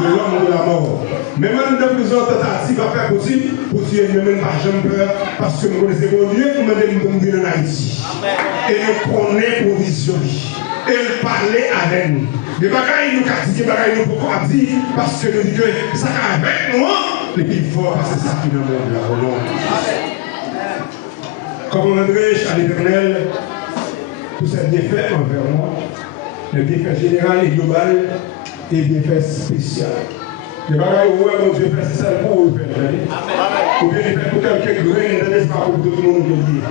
de l'homme de la mort. Mais même dans plusieurs tentatives à faire possible pour tuer, mais même pas jamais peur, parce que nous connaissons mon Dieu pour nous mourir en Haïti. Et nous connaissons provision. Et il parlait avec nous. Des bagailles nous qu'a dit, des bagailles nous pourquoi dire, parce que nous disons que ça avec nous, les plus forts, parce que c'est ça qui nous donne la volonté. Comme André, à l'Éternel, tous ces bienfaits envers moi, le bienfait général et global et le bienfait spécial. Les bagailles où mon Dieu fait, c'est ça pour vous faire. Ou bien il fait pour quelques graines, n'est-ce pas, pour tout le monde qui dit.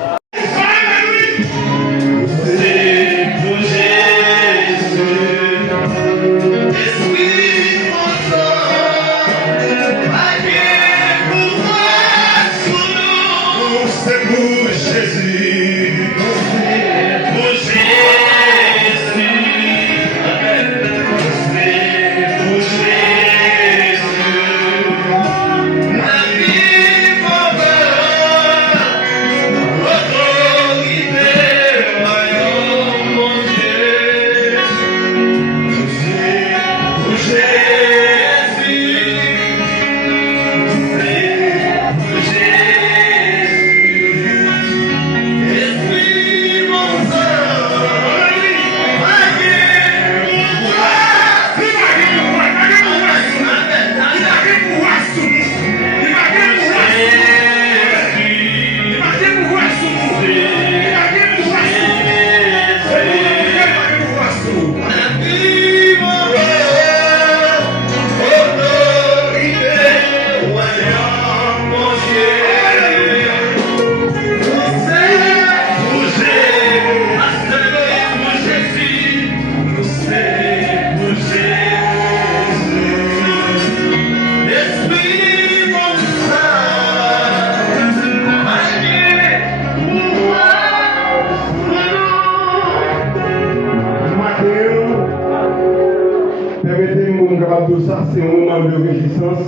C'est un moment de réjouissance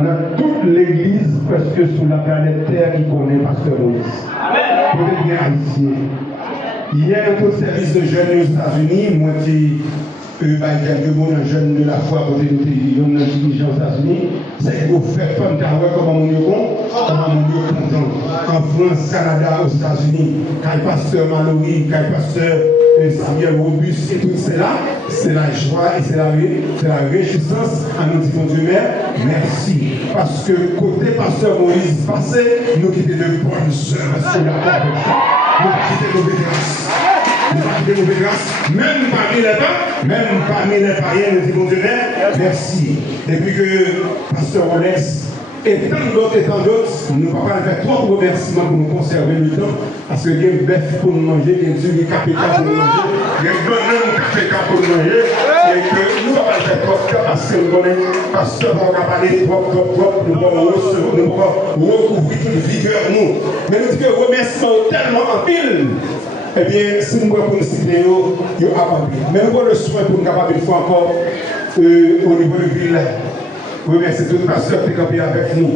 dans toute l'église, presque sur la planète Terre qui connaît Pasteur Moïse. Peut-être bien haïtien. Hier, au service de jeunes aux États-Unis, moi qui quelques mots d'un jeune de la foi côté de télévision dans les aux États-Unis, c'est que vous faites comme tu as comment on est content. En France, Canada, aux États-Unis, quand le pasteur Mallory, quand le pasteur Samuel Robuste et tout cela, c'est la joie et c'est la réjouissance à nous dire, mon Dieu, merci. Parce que côté pasteur Moïse passé, nous quittons de bonnes œuvres sur la porte. Nous quittons nos grâces. Nous quittons nos grâces. Même parmi les païens, nous disons, mon Dieu, merci. Depuis que pasteur Rolex et tant d'autres, nous ne pouvons pas faire trois remerciements pour nous conserver le temps, parce qu'il y a un bœuf pour nous manger, il y a du capéta pour nous manger, il y a un bonhomme capéta pour nous manger, et que nous ne pouvons pas faire trop parce que nous connaissons, parce que nous avons parlé trop, nous pouvons recouvrir toute vigueur, nous. Mais nous disons que le remerciement est tellement en pile. Eh bien, si nous pouvons nous citer, nous avons mais nous avons le soin pour nous capables une fois encore au niveau de ville. Oui, mais c'est tout pasteur qui est campé avec nous.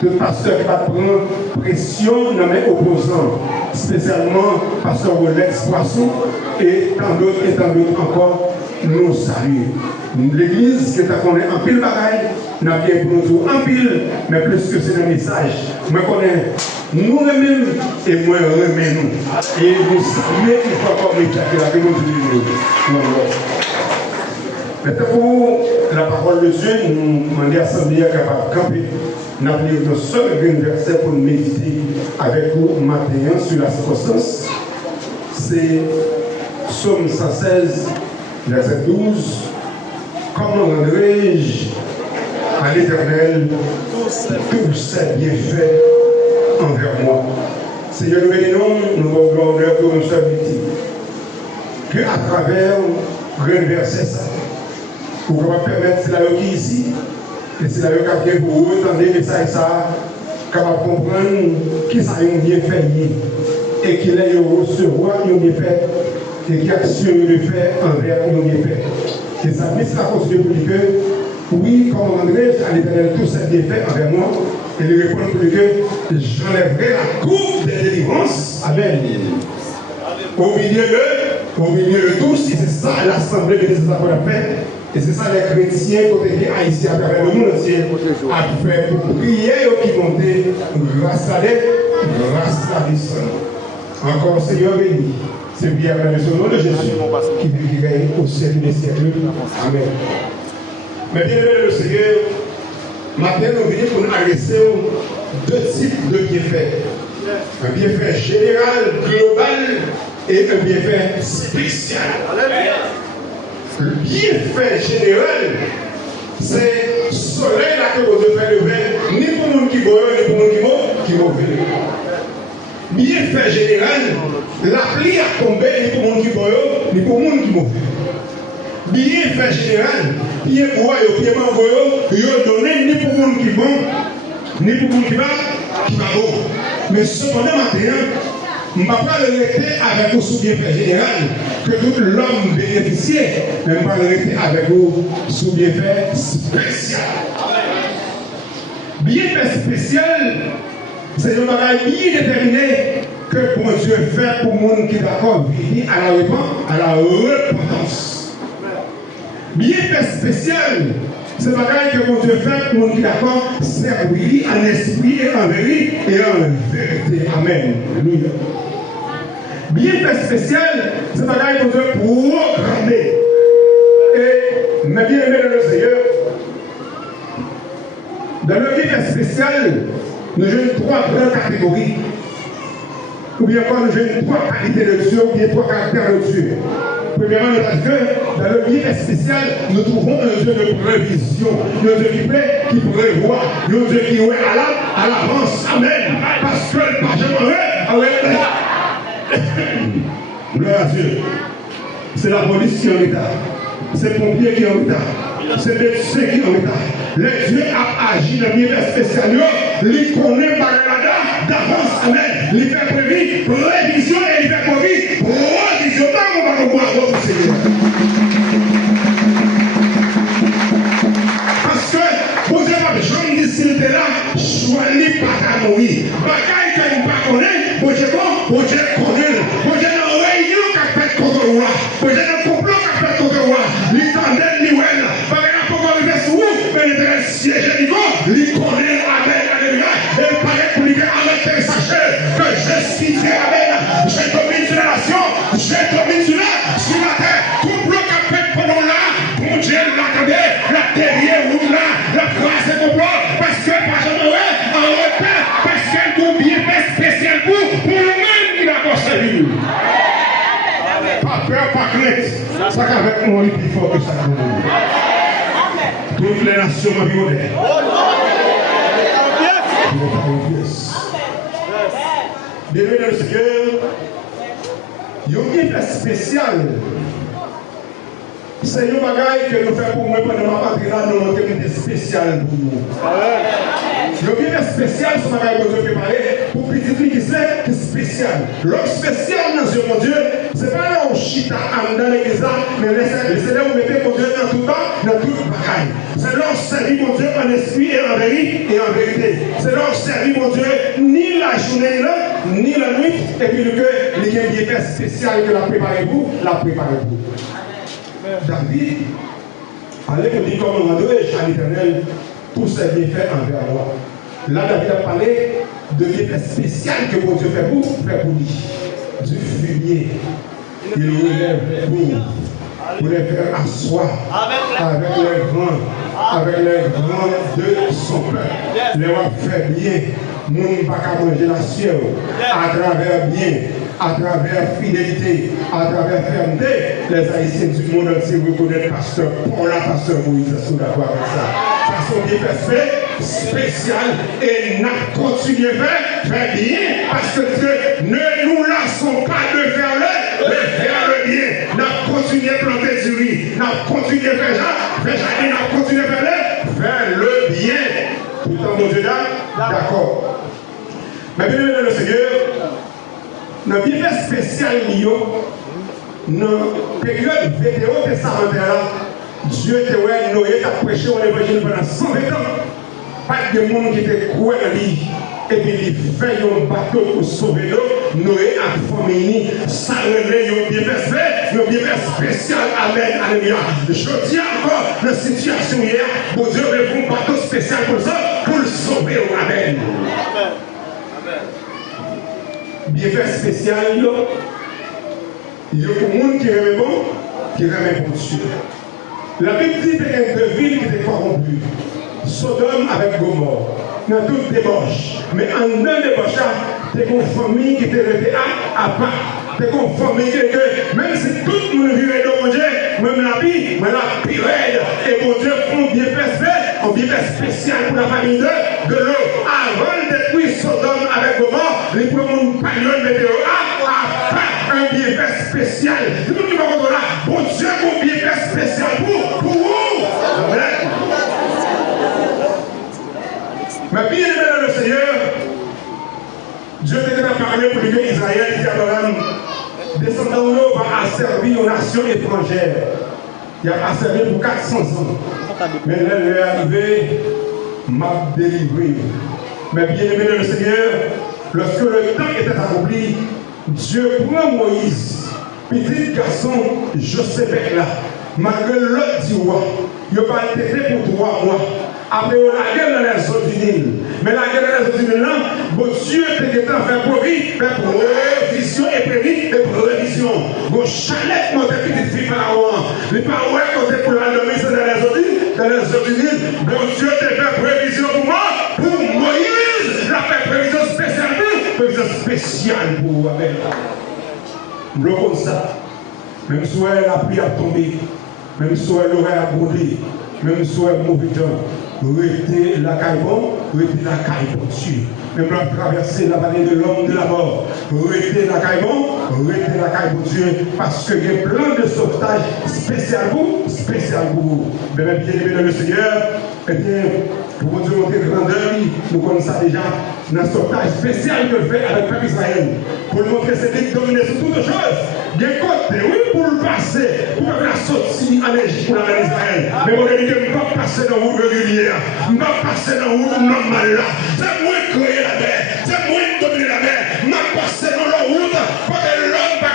Tout pasteur qui va prendre pression dans mes opposants, spécialement pasteur Rolex Poisson et tant d'autres encore, nous saluons. L'église qui est à connaître en pile bagaille, n'a bien pour nous en pile, mais plus que c'est un message. Moi, je connais nous-mêmes et moi, remets nous. Et vous saluez une fois encore les cas que nous maintenant, pour la parole de Dieu, nous demandons à l'Assemblée capable de camper. Nous avons un seul verset pour méditer avec vous matin sur la circonstance. C'est Psaume 116, verset 12. Comment rendrai-je à l'Éternel tous ses bienfaits envers moi? Seigneur, nous bénissons, nous vous glorifions pour une seule victime. Que à travers le verset, ça, pour qu'on permettre c'est là qui ici, et c'est là qui vient pour vous entendre le message ça, capable de comprendre qui ça a bien fait et qui l'a recevoir un bien fait et qui action le fait envers un bien fait. Et ça met la continue pour dire que oui, comme André, à l'Éternel tous ces bienfaits envers moi, et lui répond pour dire que j'enlèverai la coupe des délivrances. Amen. Au milieu de tous, et c'est ça l'assemblée que nous avons fait. Et c'est ça les chrétiens, côté haïtiens, à travers le monde entier, à faire pour prier qui montent grâce à Dieu, grâce à Dieu. Encore Seigneur béni. C'est bien dans le nom de Jésus qui vivrait au siècle des siècles. Amen. Mais bien aimé le Seigneur, maintenant nous venons pour nous adresser deux types de bienfaits. Un bienfait général, global, et un bienfait spécial. Le bienfait général, c'est le soleil là que vous devez lever, ni pour le monde qui boit, ni pour le monde qui mauvais. Bienfait général, la pluie a tombé, ni pour le monde qui boit, ni pour le monde qui mauvais. Bienfait général, pied bois, pied mango, il a donné ni pour le monde qui bon, ni pour le monde qui va bon. Mais cependant, maintenant, je ne vais pas le rester avec vous sous bienfait général, que tout l'homme bénéficiait, mais je ne vais pas le rester avec vous sous bienfait spécial. Bienfait spécial, c'est un bagage bien déterminé que bon Dieu fait pour le monde qui est d'accord venir à la repentance. Bienfait spécial, c'est bagage que bon Dieu fait pour le monde qui est d'accord servir en esprit et en vérité et en vérité. Amen. Alléluia. Bienfait spécial, c'est bagage que bon Dieu programmé. Et mes bien-aimés dans le Seigneur, dans le bienfait spécial, nous avons trois grandes catégories. Ou bien encore, nous avons trois qualités de Dieu, ou bien trois caractères de Dieu. Premièrement, nous avons que dans le bienfait spécial, nous trouvons un Dieu de prévision, un Dieu qui prévoit, un Dieu qui est à l'avance. Amen. Parce que le pas gloire à Dieu. C'est la police qui est en état. C'est le pompier qui est en état. C'est le médecin qui est en état. Le Dieu a agi dans le bienfait spécial. Il connaît par la d'avance. Amen. Il fait prévision et il fait provision. On va le voir votre Seigneur. Parce que vous avez besoin de s'il était là, choisi par ta mourir. Bagaille que vous ne connaissez, vous connaissez. Vous avez une réunion qui a fait contre le roi. Vous avez un complot qui a fait contre le roi. L'Itandel, l'Iwel, vous avez un complot qui a fait sur vous, mais il est siège et il connaît Amen, alléluia. Et il paraît pour lui dire Amen, sachez que je suis Dieu, Amen. Je domine sur la nation, je domine sur la terre. Complot qui a fait pendant là, bon Dieu l'attendait, la derrière vous là, la grâce est complot, parce que par exemple, en retard, parce qu'elle vous bien fait spécial pour le-même qui n'a pas servi. Pas peur, pas crainte. Ça qu'avec moi, il est plus fort que ça. Toutes les nations m'ont vu. Bienvenue dans le Seigneur. Il y a un bien spécial. C'est un bagage que nous faisons pour moi pendant ma patrie là, nous avons spécial pour nous. Le bien spécial, c'est un bagage que nous préparé pour petit truc qui c'est spécial. L'homme spécial dans ce mon Dieu, c'est pas là où chita dans l'église, mais c'est là où mettez mon Dieu dans tout temps, dans toute bagaille. C'est là où servir mon Dieu en esprit et en vérité. C'est là où servir mon Dieu ni la journée là, ni la nuit, et puis le il y a un bien spécial que la préparez-vous. David, allez me dire comment on doit à l'Éternel tous ses bienfaits envers moi. Là, David a parlé de bienfaits spécial que mon Dieu fait pour lui. Du fumier, il relève pour les faire asseoir avec les grands de son peuple. Les rois fait bien, mon pas qu'à manger la ciel à travers bien. À travers fidélité, à travers fermeté, les Haïtiens du monde entier reconnaissent pasteur Paul, pasteur Moïse, sont d'accord avec ça. Ça sont des faits spécial et n'a continué faire bien, parce que Dieu ne nous laissons pas de faire le bien. N'a continué à planter du riz, n'a continué à faire jardin, n'a continué à faire le bien. Tout le temps, mon Dieu, d'accord. Mais bien le Seigneur, dans le bien spécial, dans la période vétéro-testamentaire, Dieu te Noé a prêché l'évangile pendant 120 ans. Pas de monde qui était cruel à lui. et puis il fait un bateau pour sauver l'eau. Noé a famille, ça relève un bienfait spécial. Amen, alléluia. Je dis encore, la situation hier, bon Dieu veut un bateau spécial pour ça, pour le sauver. Amen. Bienfait spécial, il y a pour le monde qui remet bon, qui remet bon Dieu. La Bible dit qu'il y a deux villes qui étaient corrompues. Sodome avec Gomorrhe. Dans toute débauche. Mais en un débauchage, c'est une famille qui était restée à part. C'est une famille qui était, même si tout le monde vivait de mon Dieu, même la vie, mais la pire. Et mon Dieu font un bienfait spécial pour la famille de l'eau. Avant de détruire Sodome avec Gomorrhe, les premiers compagnons de l'eau à part un bienfait spécial. C'est tout le monde qui va là. Mon Dieu, un bienfait spécial pour vous. Amen. Mais bien aimé dans le Seigneur, Dieu t'a parlé pour dire qu'Israël dit à Abraham, descendant nous va asservir aux nations étrangères. Il a asservi pour 400 ans. Mais là, il est arrivé, m'a délivré. Mais bien aimé dans le Seigneur, lorsque le temps était accompli, Dieu prend Moïse, petit garçon, Joseph là, malgré l'autre du roi, il n'a pas été pour 3 mois. Après, on a la guerre dans les eaux du Nil. Mais la guerre dans les eaux du Nil, bon Dieu était en fait provision et prévision. Bon chalet, mon petite fille Pharaon. Les parents, quand c'est pour la dormir, c'est dans les eaux du Nil. Bon Dieu t'a fait prévision pour moi, pour Moïse. Il a fait prévision spéciale pour vous. Amen. Le comme ça. Même si la pluie a tombé, même si l'oreille a brûlé, même si mauvais temps. Restez la caille bon, restez la caille bon Dieu. Même la traverser la vallée de l'homme de la mort. Restez la caille bon, restez la caille bon Dieu. Parce qu'il y a plein de sauvetage spécial pour vous. Mais bien aimé dans le Seigneur, eh bien, pour vous montrer grandeur, nous connaissons ça déjà, dans le sauvetage spécial que fait avec le peuple Israël. Pour nous montrer cette vie dominée sur toutes choses. Des côtés, oui, pour le passer, pour la sortie en Égypte pour la reine Israël. Mais mon ami, je ne vais pas passer dans la route régulière. Je ne vais pas passer dans la route normale là. C'est moi qui crée la mer. C'est moi qui domine la mer. Je ne vais pas passer dans la route pour que l'homme ne va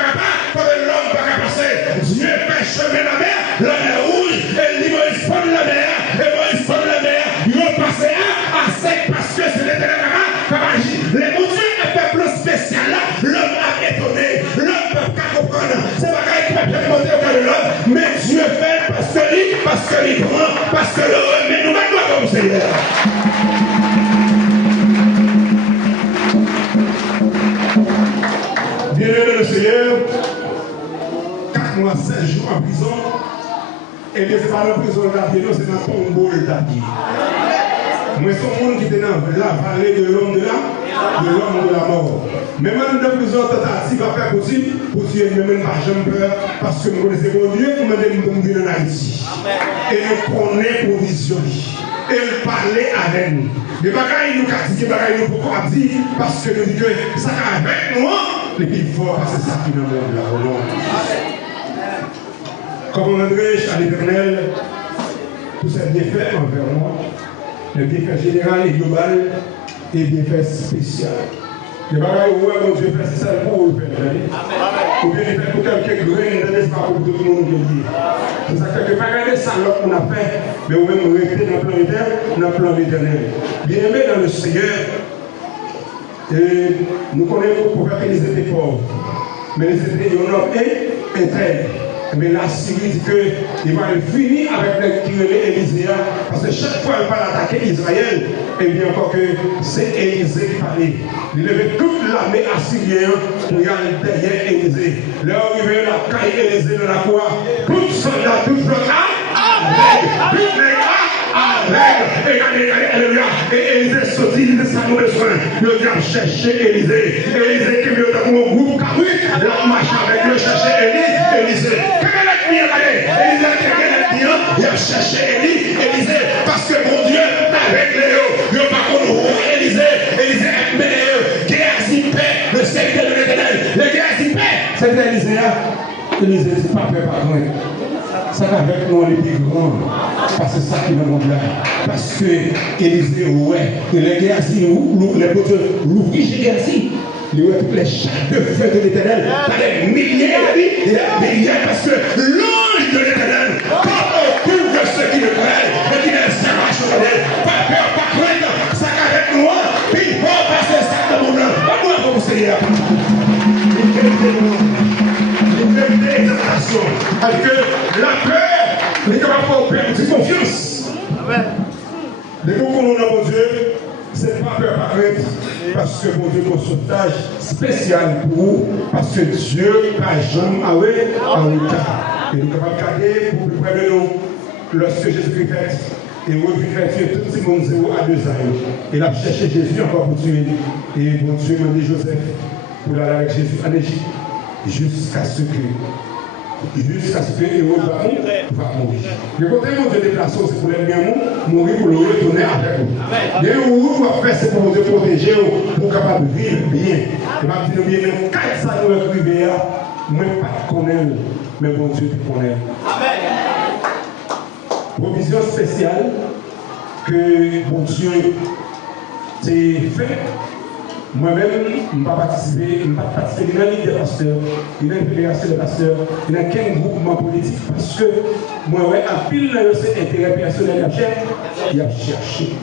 pas passer. Dieu fait chemin la mer rouge, et il dit Moïse prend la mer, et Moïse prend la mer. Ils vont passer à sec parce que c'est l'éternel qui agit. Les moutons, un peuple spécial là, l'homme a étonné. L'homme ne peut pas comprendre. C'est pas grave qui va bien monter au cœur de l'homme. Mais Dieu fait parce qu'il prend, parce que le remet nous maintenant comme Seigneur. Bien-aimé le Seigneur, 4 mois, 16 jours en prison. Et bien, ce n'est pas la prison de la vie, c'est dans ton tombeau de la vie. Moi, c'est un monde qui était dans la vallée de l'homme de la mort. Même dans la prison, tentative va faire possible pour tuer, ne même pas jamais peur, parce que nous connaissons mon Dieu, nous sommes venus en Haïti. Et nous connaissons provision. Et il parlait avec nous. Les bagailles nous cassent, les bagailles nous pouvons dire, parce que nous disons que ça avec nous, les plus forts, c'est ça qui nous donne la volonté. Comment rendrai-je à l'Éternel tous ces bienfaits envers moi, le bienfait général et global et le bienfait spécial. Les bagailles où mon Dieu fait, c'est ça pour vous faire. Ou bien il fait pour quelques graines, n'est-ce pas, pour tout le monde qui dit. C'est ça que pas ça qu'on a fait, mais vous même rester dans le plan éternel. Bien aimé dans le Seigneur, et nous connaissons pour faire qu'ils étaient pauvres. Mais ils étaient honorés et intègres. Mais la Syrie dit qu'il va finir avec les qui Élisée, parce que chaque fois qu'il va attaquer Israël, et bien encore que c'est Élisée qui parlait. Il levait toute l'armée assyrienne pour y aller derrière Élisée. Là où il la caille Élisée dans la croix, tout soldat, tout flotte, alléluia. Et Élisée sortit, il dit ça nous besoin. Il a cherché Élisée. Élisée qui vient dans mon groupe, car oui, la marche avec lui, chercher Élisée. Il a cherché Élisée parce que mon Dieu avec Léo. Il n'a pas connu Élisée. Élisée est meilleur. Guerre si paix, le secret de l'Éternel. Le guerre si paix. C'est Élisée. Élisée, c'est pas fait par nous. Ça avec nous, les plus grands. parce que c'est ça qui est le monde là. Parce que Élisée, ouais, que les Géasi, les potes, l'ouvrier Géasi, il y a toutes les chaînes de feu de l'Éternel, par des milliers de vies, et des milliers, parce que l'ange de l'Éternel couvre ceux qui le craignent, mais qui ne s'est pas chaudé, pas peur, pas crainte, ça avec nous, puis il faut passer ça de mon âme. Pas moi pour vous essayer. Parce que la peur n'est capable de perdre de confiance. Amen. Les mots qu'on a pour Dieu, c'est pas peur, pas crainte, parce que mon Dieu est un sauvetage spécial pour vous, parce que Dieu n'a jamais en retard. Et nous sommes capables de garder pour plus près de nous, lorsque Jésus-Christ fait, et vous faites tuer tout le monde 0 à 2 ans. Il a cherché Jésus encore pour tuer. Et bon Dieu m'a dit Joseph pour aller avec Jésus en Égypte, jusqu'à ce que Hérode va mourir. Le côté où Dieu déplace, c'est pour les bien mourir pour le retourner avec vous. Et où vous faire, c'est pour Dieu protéger, pour capable de vivre bien. Et ma petite bien, quand ça nous écrivait, même pas connaître, mais bon Dieu te connaît. Provision spéciale que bon Dieu t'a fait. Moi-même, je ne vais pas participer dans l'idée des pasteurs, dans la fédération des pasteurs, dans quel groupement politique, parce que moi, à pile, c'est intérêt personnel, il a cherché.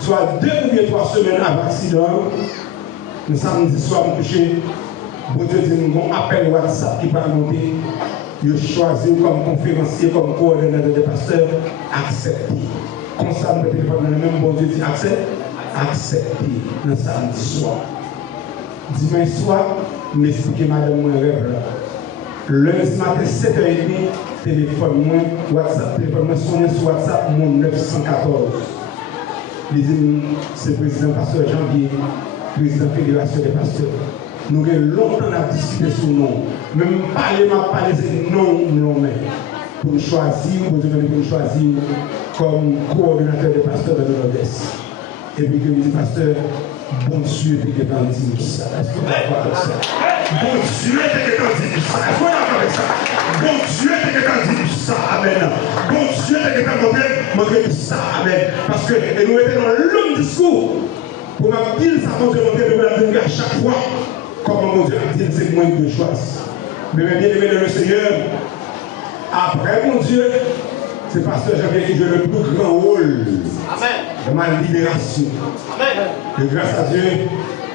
Soit 2 ou 3 semaines avant l'accident, le samedi soir, je me couche, bon Dieu dit, mon appel WhatsApp qui va monter, je choisis comme conférencier, comme coordonnateur des pasteurs, accepter. Comme ça, je me téléphone dans le même, bon Dieu dit, accepter le samedi soir. Dimanche soir, m'expliquer madame mon rêve là. Lundi matin, 7h30, téléphone moi, WhatsApp, téléphone moi, sonné sur WhatsApp, mon 914. Il dit, c'est le président pasteur Janvier, président de la fédération des pasteurs. Nous avons longtemps discuté sur nous. Même parler, c'est non, mais pour nous choisir, pour nous choisir comme coordinateur des pasteurs de l'Ouest. Et puis que me dit, pasteur, bon Dieu était dans le dit ça. Est-ce que vous êtes d'accord avec ça? Bon Dieu était dans le dit ça. Est-ce que vous êtes d'accord avec ça? Bon Dieu était dans le dit ça. Amen. Bon Dieu était dans le dit ça. Amen. Parce que nous étions dans le long discours. Pour ma ville, ça montre que nous devons à chaque fois. Comment mon Dieu a dit, c'est moins de choix. Mais bien aimé dans le Seigneur, après mon Dieu, c'est pasteur Janvier qui joue le plus grand rôle de ma libération. Amen. Et grâce à Dieu,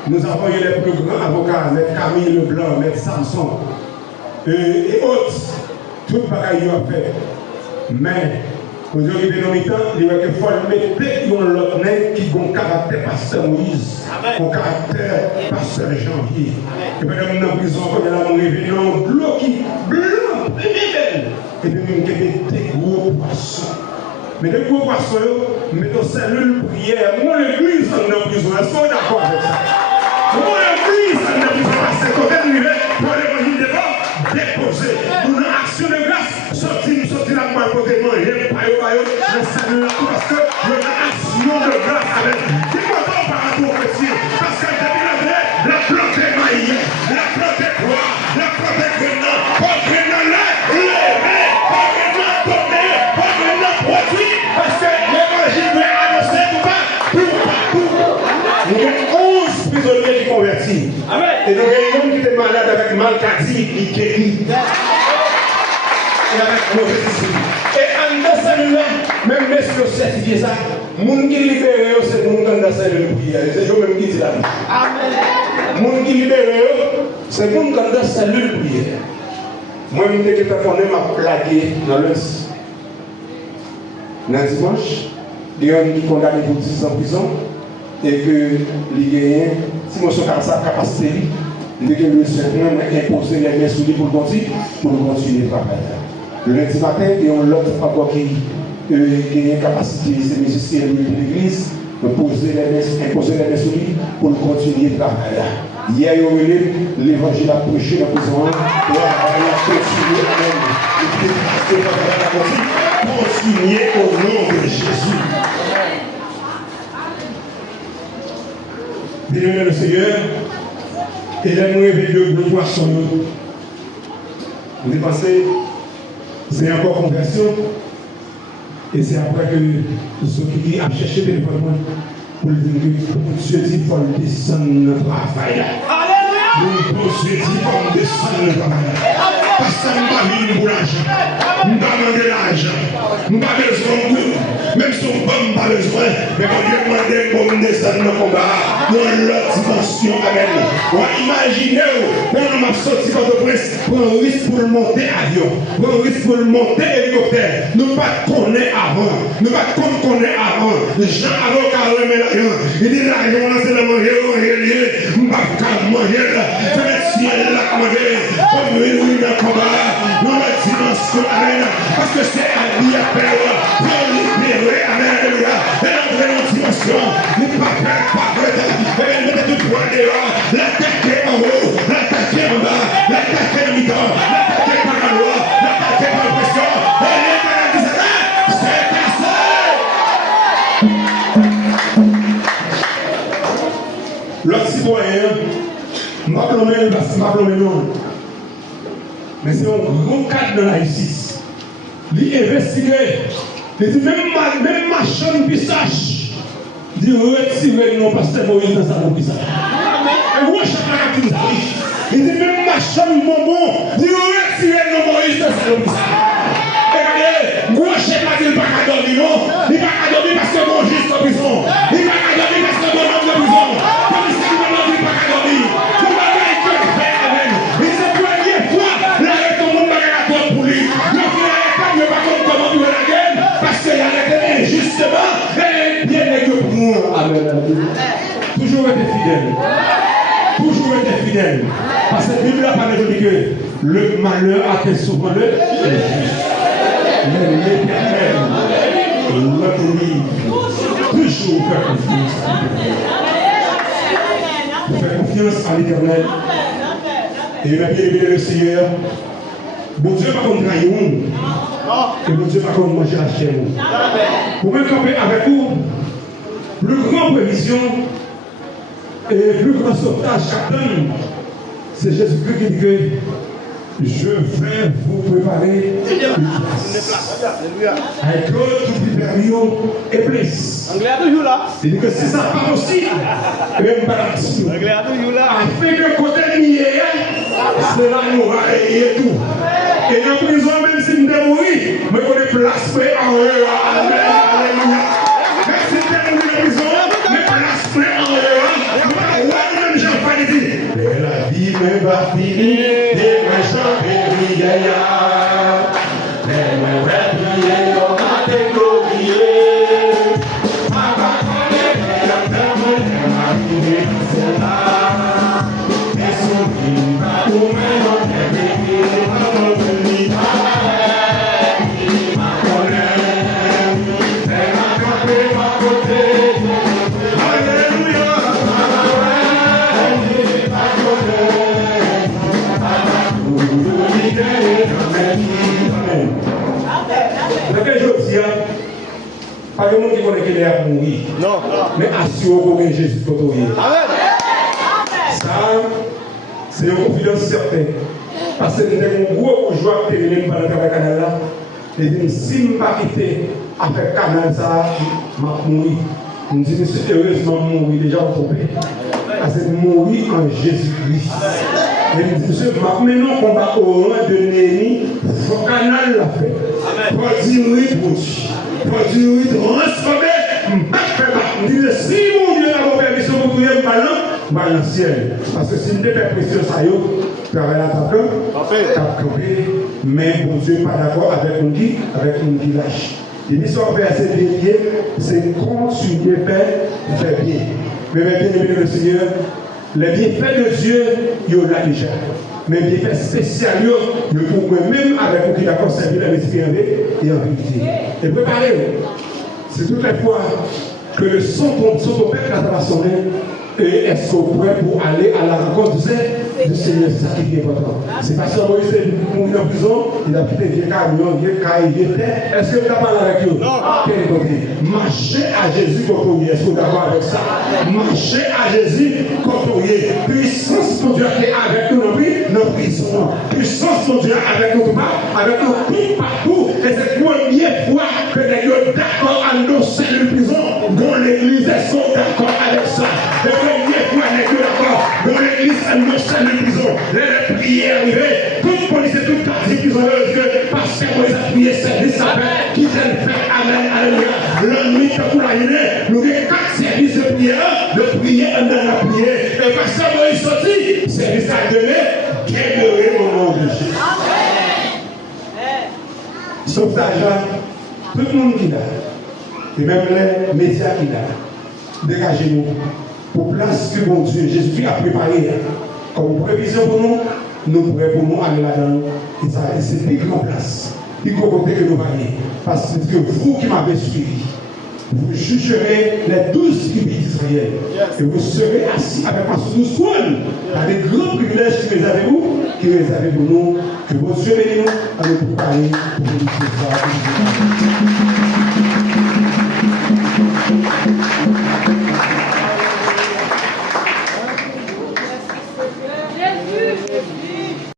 nous avons eu les plus grands avocats, M. Camille Leblanc, M. Samson et autres. Tout le bagaille a fait. Mais, aujourd'hui, il y a des temps, il y a qu'il faut mettre l'autre qui a un caractère pasteur Moïse, un caractère pasteur Janvier. Et puis, dans la prison, il y a mon réveillon blanc, et puis, il y a des gros poissons. Mais les gros poissons, mais dans cellule prière, moi l'église dans la prison, est-ce qu'on est d'accord avec ça? Moi l'église dans la prison, parce que quand elle arrive, pour l'évangile de Dieu, déposer. Nous avons action de grâce, sortir la main côté manger, la cellule là, parce que nous avons action de grâce avec. Dis-moi pas par rapport au chrétien, parce que depuis la plante est maillée, la plante est croix, la plante est grenade, pas grenade là, pas grenade tombée, pas grenade produit, parce que l'évangile veut annoncer pour. Nous avons 11 prisonniers qui convertis. Amen. Et nous avons un homme qui était malade avec malcadie, il guérit. Et avec mauvais esprit. Et en dans celle-là, même messieurs certifié ça, les gens qui libèrent, c'est les gens qui dans celle de prière. C'est eux-mêmes qui disent la vie. Amen. Les gens qui libèrent, c'est les gens qui dans celle de prière. Moi, je me dis que je m'a plaqué dans le dimanche, des gens qui sont condamnés pour 10 ans en prison, et que les gagnants, si moi je suis capacité, je vais imposer les mains sur lui pour continuer le travail. Le lundi matin, il y a l'autre encore qui a une capacité, c'est musicien de l'église, de imposer les mains sur lui pour continuer le travail. Hier, il y a eu l'évangile à prêcher dans la prison, et il a continué au nom de Jésus. Bien-aimé le Seigneur, et là nous réveillons de poissons. Vous dépensez, c'est encore conversion. Et c'est après que ceux qui ont cherché le téléphone pour dire que Dieu dit qu'il faut descendre le travail. Dieu dit qu'il faut descendre le travail. Parce que nous n'avons pas besoin pour l'argent. Nous n'avons pas demandé l'argent. Nous n'avons pas besoin de goût. Même si on n'a pas besoin, mais quand Dieu demande pour nous descendre le combat, nous avons l'autre dimension avec nous. Imaginez, quand on a sorti Port-au-Prince, pour un risque pour monter avion, pour un risque pour monter hélicoptère. Nous ne pas connaître avant. Nous ne pas connaître avant. Les gens avant qu'à remettre l'argent. Il dit l'argent, c'est le manger, nous ne pas manger. C'est le ciel là, manger. Comme nous, dans la dimension, amen, parce que c'est à lui à faire pour libérer, amen, et dans la dimension, n'est pas peur, pas peur, et mettez tout point dehors, l'attaquer en haut, l'attaquer en bas, l'attaquer en mi-temps, l'attaquer par la loi, l'attaquer par la pression, et l'éternel disait, c'est cassé. L'autre citoyen, m'a plombé non. Mais c'est un grand cadre de la justice. Il investigue. Il dit même machin pistache. Il dit retirer non pasteur Moïse dans sa pistache. Et moi, je suis là. Il dit même machin bonbon. Il dit retirer non Moïse dans sa pistache. Regardez, moi, je ne sais pas qu'il ne va pas dormir, non. Il ne va pas dormir parce que mon juste en prison. Il ne va pas dormir parce que mon homme de prison. Comme il s'est dit, il ne va pas dormir. Justement, et bien pour nous. Amen. Toujours été fidèle. Toujours été fidèle. Parce que la Bible a parlé de que le malheur a été souvent le juste. Mais l'éternel, notre livre, toujours faire confiance à l'éternel. Faire confiance à l'éternel. Et il a bien aimé le Seigneur. Bon Dieu va contre nous. Et bon Dieu va comme manger la chair. Pour me camper avec vous, plus grande prévision et plus grand sauvetage chacun, c'est Jésus-Christ qui dit que je vais vous préparer une place. Avec l'autre qui prépare et place. Il dit que si ça n'est pas possible, même pas la afin que côté nié, c'est là nous va et tout. Et dans la prison, même si nous devons mourir, mais qu'on est place pour en eux. Alléluia. Même si nous devons mourir en prison, mais place pour en eux. Même Jean-Paul dit, mais la vie me va finir, et mes chants et briller. Mais me va briller, on va te glorifier. Ma parole est la terre, ma vie est là. Et son vie va pour moi, on est béni. Pas de monde qui connaît qu'il est à mourir. Non. Mais assurez-vous que Jésus peut mourir. Ça, c'est une confidence certaine. Parce que nous avons un gros joie de tenir pendant le canal là. Et dit, si je ne pas quitter avec le canal, ça, je vais mourir. Nous disons, c'est heureusement mourir déjà au tombé. Parce que mourir en Jésus-Christ. Et nous disons, maintenant combat au rang de Néhémie, le canal l'a fait. Pour dire oui pour Dieu. Pour dire oui, transformer, on dit, si mon Dieu n'a pas permission pour trouver un ballon, va dans le ciel. Parce que si nous n'avons pas pression, ça y est, tu vas l'attaquer, mais mon Dieu n'est pas d'accord avec un qui lâche. Il dit, soit verset dédié, c'est continuer faire bien. Mais bien aimé le Seigneur, les bienfaits de Dieu, il y en a déjà. Mais bien fait spécial, le pour même avec qui d'accord servi dans l'esprit et en vérité. Et préparez-vous. C'est toutes les fois que le son peuple va sonner. Et est-ce que vous êtes prêts pour aller à la rencontre du Seigneur? C'est ça qui est important. C'est parce que Moïse est mort en prison, il a quitté vieux camion, vieux caille, vieux terre. Est-ce que vous avez parlé avec eux? Non. Quel côté? Marchez à Jésus quand vous y êtes. Est-ce que vous êtes d'accord avec ça? Marchez à Jésus quand vous y êtes. Puissance pour Dieu qui est avec nous dans la prison. Puissance présence de Dieu avec notre part, avec notre tout partout. Et c'est la première fois que nous sommes d'accord à nos cellules de prison, dont l'église est d'accord avec ça. La première fois que nous sommes d'accord, dont l'église est nos cellules de prison. Les prières arrivées, toute police et toute quartier prison, que pasteur Moïse a prié, service à paix, qui viennent faire amen, alléluia. L'ennemi pour la journée, nous avons 4 services de prière, on a la prière. Et pasteur Moïse sorti, service à donner, guérir mon nom de Jésus. Sauvetage, tout le monde qui l'a, et même les médias qui l'a, dégagez-nous pour place que bon Dieu, Jésus a préparé comme prévision pour nous, nous pourrons aller là-dedans. Et ça, c'est une grande place, une grande côté que nous allons aller. Parce que vous qui m'avez suivi, vous jugerez les 12 tribus d'Israël. Et vous serez assis avec moi sur 12 trônes. Avec grands privilèges qui réservez vous, qui réservez pour nous. Que votre Dieu bénisse nous à nous préparer pour nous.